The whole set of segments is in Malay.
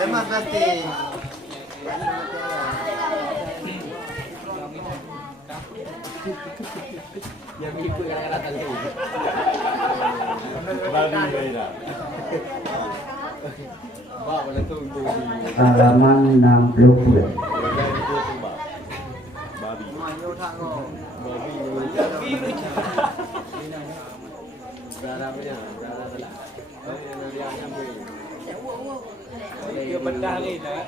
Lemas nanti. Yang ikut yang datang tu. Babi beda. Bak mana tu tu. Halaman 60. Babi. Darah punya, darah belah. Yang dia nyampe. Dia bedah ni dah.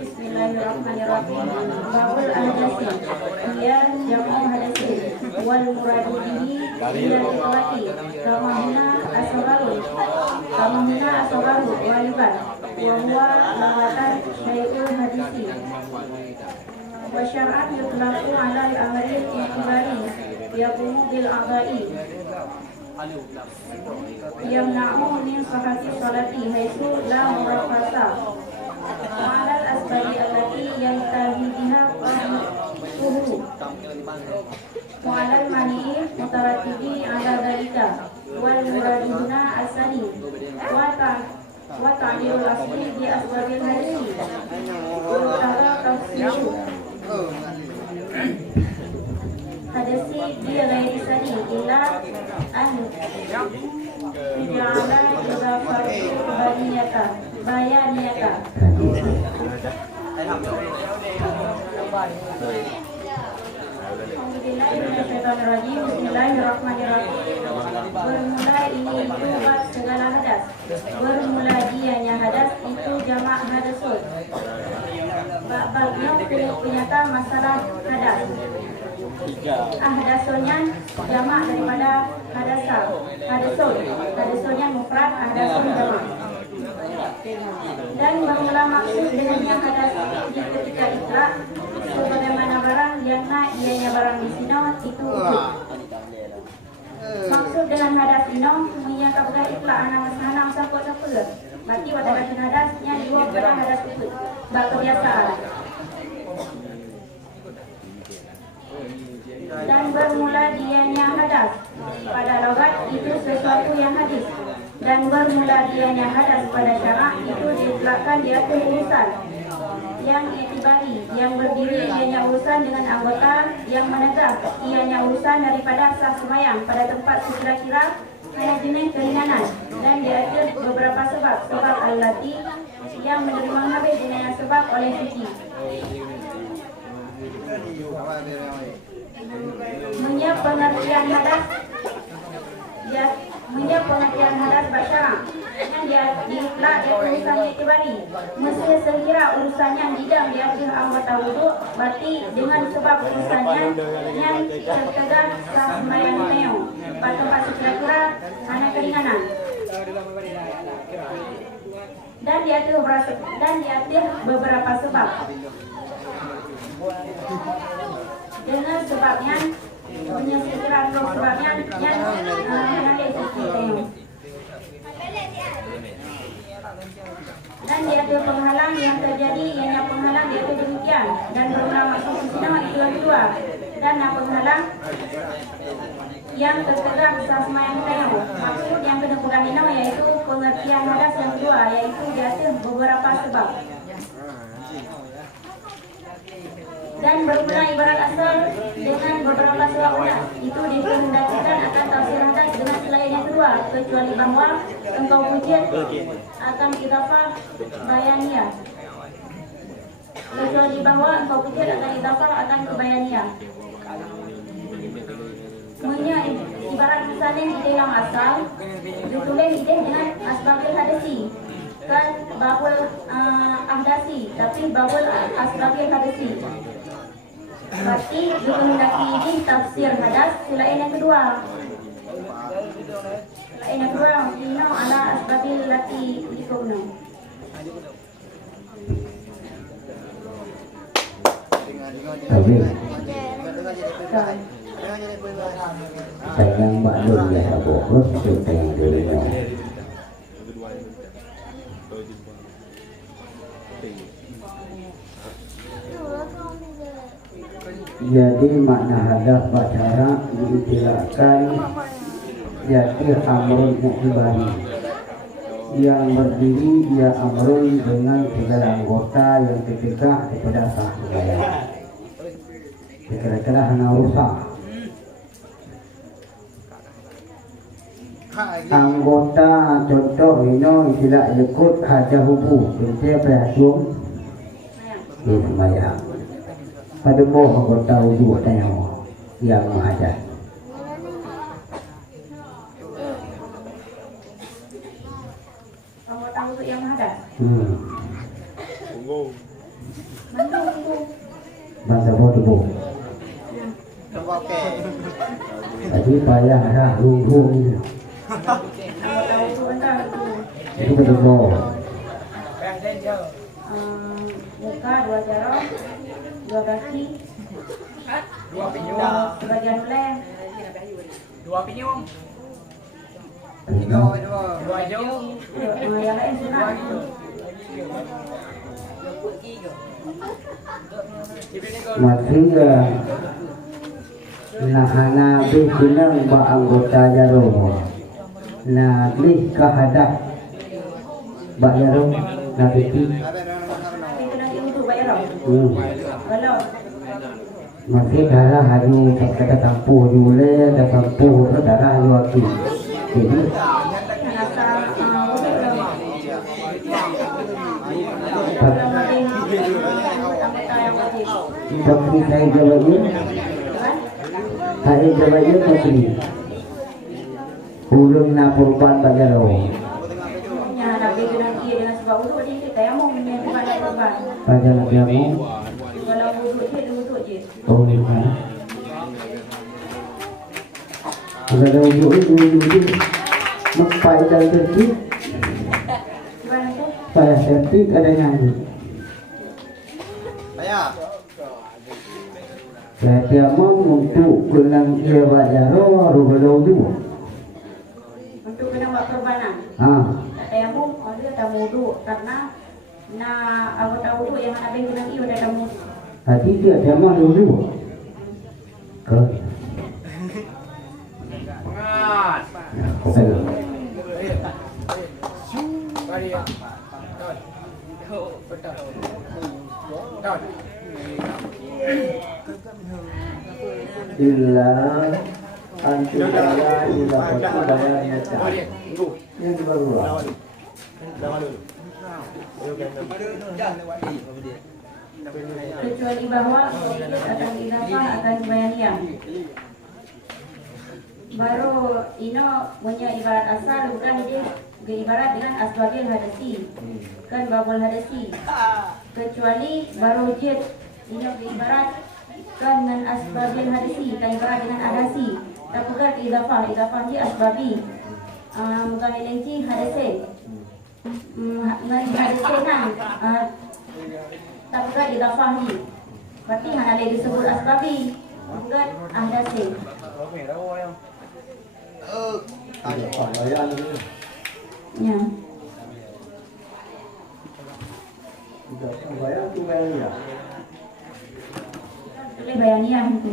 Bismillahirrahmanirrahim. Babul hadasi. Ia jamu hadasi. Wal muradu bihi ia ikhwati. Kamahuna asabaru. Kamahuna asabaru waliban. Wa huwa lawatan syai'ul hadisi. Wa syar'an yutlaqu 'ala al-amri al-ikhtibari yaqumu bil a'dha'i. Yamna'u min sahati salati haitsu la murafasa. Wa'ala al-asbabi allati yantahi biha qawluhu. Wa'ala al-mani'i mutarattibi 'ala dhalika wal muraduna asani wa ta'lilul asli bi asbabil hadisi. Wa tafsiru hadasi dia ghairi sani illa an ja'ala idafatu bayaniyata. Bismillahirrahmanirrahim. Bermula ini itu bab segala hadas. Bermula dianya hadas itu jamak hadasul. Babnya ternyata masalah hadas. Ahdasonya jamak daripada hadasa. Hadasonya mufrad, ahdason jamak. Dan bermula maksud dengannya hadas di ketika itlaq sebagaimana barang yang naik ianya barang di sino itu wujud. Maksud dengan hadas ino menyangka begal itlaq anak sanam siapa-siapa. Berarti wadakan hadasnya dua barang hadas itu. Bab kebiasaan. Dan bermula dianya hadas. Pada logat itu sesuatu yang hadis. Dan bermula dianya hadas pada syarak itu diitlakkan di atas urusan yang itibari, yang berdiri ianya urusan dengan anggota yang menegak ianya urusan daripada sah sembahyang pada tempat sekira-kira hanya jenis keringanan dan diatur beberapa sebab al-lati yang menerima habis dengan sebab oleh suci. Menyiap pengertian hadas pengertian hadas basyara yang dia diitlak dari urusan itibari. Mesti sekira urusan yang didam di akhir anggota wuduk, berarti dengan sebab urusannya yang tertegak sah sembahyang neo pada tempat sekira-kira hanya keringanan. Dan diatur beberapa sebab. Dengan sebabnya penyelesaian sebabnya yang mengenai suci tengok. Dan diatur penghalang yang terjadi ianya penghalang diatur demikian dan berulang maksud sesina itu yang kedua. Dan penghalang yang tertegak sah sembahyang tengok. Maksud yang kena pegang ini yaitu pengertian hadas yang kedua, yaitu diatur beberapa sebab. Dan berguna ibarat asal dengan beberapa sebab hadas itu dikehendakkan akan tafsir hadas dengan selain yang kedua, kecuali bahawa engkau wujud akan idafah bayaniyah, kecuali bahawa engkau wujud akan idafah akan kebayaniyah. Ibarat misalnya di dalam asal ditulis dengan asbabil hadasi, kan babul ahdasi, tapi babul asbabil hadasi. Berarti dikehendaki ini tafsir hadas selain yang kedua. Selain yang kedua, ala asbabil lati ke-6. Tapi Dan sayang Mbak Lun ya bos kita yang dulunya. Jadi makna hadaf bacara diistilahkan jadi amrun mu'ibari, yang berdiri dia amrun dengan segala anggota yang ditegak kepada sah budaya. Kira-kira hana rusak anggota contoh ini tidak ikut hajah hubu dia perhatian di sembahyang pada mau anggota wudhu yang menghadap anggota wudhu yang ada. Bangsa bodoh Oke. tadi payah dah lunggung Anggota wudhu anda itu betul muka 2 jarum, 2 kaki, 2 bagian lem, 2 pinyong, Dua. 2 jauh, yang lain sunat. masih nahana bikinang ba anggota jarum nabi kahadap ba jarum nabi Itu nanti wudhu bayar. Kalau masih darah haju kata tampuh jule dan tampuh darah yuaki jadi nasa wudhu tapi saya jawabnya tapi ulung na purban ba jarum Nabi dengan dia dengan sebab wudhu dia kita yang mau menyebabkan korban. pada nabimu Kalau wudhu dia wudhu je. oh bukan ada wudhu itu mempai dan tertib Gimana tu? saya tertib ada nyanyi Ayah. saya tidak mau untuk kelang ia bajaro rubelo juga Untuk kena buat korbanan. Tayamum dia tak wudhu karena na anggota wudhu yang ada dengan ia dah tamu. hati dia jamah dulu ke pengat, kau bari, don, illa antara illa batu bayarnya yang di bawah Kecuali bahawa akan dilapah akan bayaniah. Baru ino punya ibarat asal bukan dia ibarat dengan asbabil hadasi kan babul hadasi kecuali baru jid ino ibarat kan dengan asbabil hadasi kan ibarat dengan adasi tak bukan idafah dia asbabi bukan lenci hadasi dengan hadasi kan tak bukan idafah ni berarti hanya ada disebut asbabi bukan hadasi. Ya. Boleh bayaniah itu.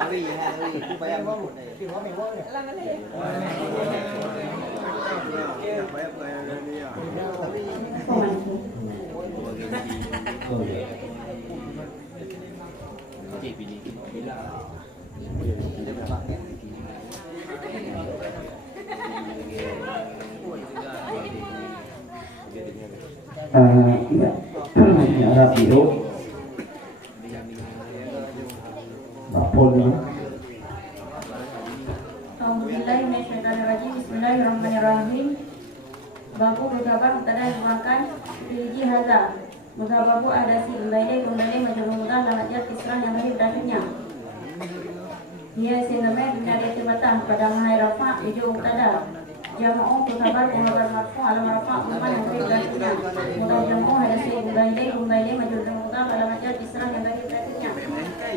Hari itu bayar bangun. Komen itu. Arab itu Bapol ini Bismillahirrahmanirrahim. Babu berkabar tada dimakan biji hazar. Babu ada si kembali macam mudah dan ajar kisran yang tadi berdatangnya. Ia sinamen dari tibatah pada mahai rafa ujung tada. Jamaah kabar kabar marfu alam rafa umman yang berikutnya. Mudah jamaah ada si undai majul mudah alam ajar isra yang berikutnya.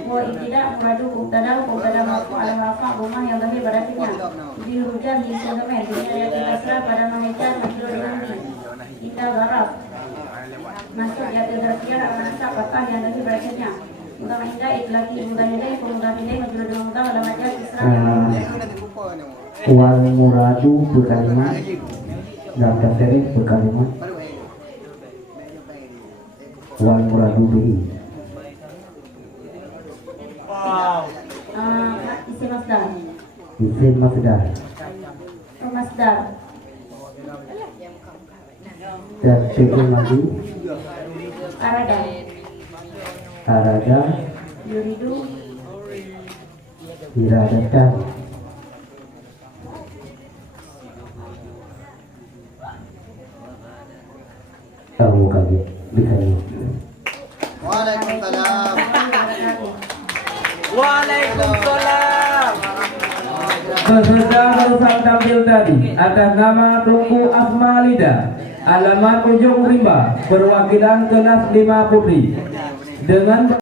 Wa tidak muradu tada marfu alam rafa umman yang berikutnya. Di hujan di sinamen dunia ayat asra pada mahai jar majul nanti. Kita garap. Masuk ya terkiar amanasa patah yang berikutnya. Mudah hindai lagi mudah hindai majul mudah alam ajar isra yang berikutnya. Wal muradu berkalimat dalam tafsir berkalimat wal muradu bihi Isim masdar. isim masdar Masdar. dan fi'il madhi arada Yuridu. iradatan tahu kali dikali. Waalaikumsalam. Waalaikumsalam. Peserta barusan tampil tadi atas nama Tungku Asmalida, alamat ujung rimba, perwakilan kelas 5 putri dengan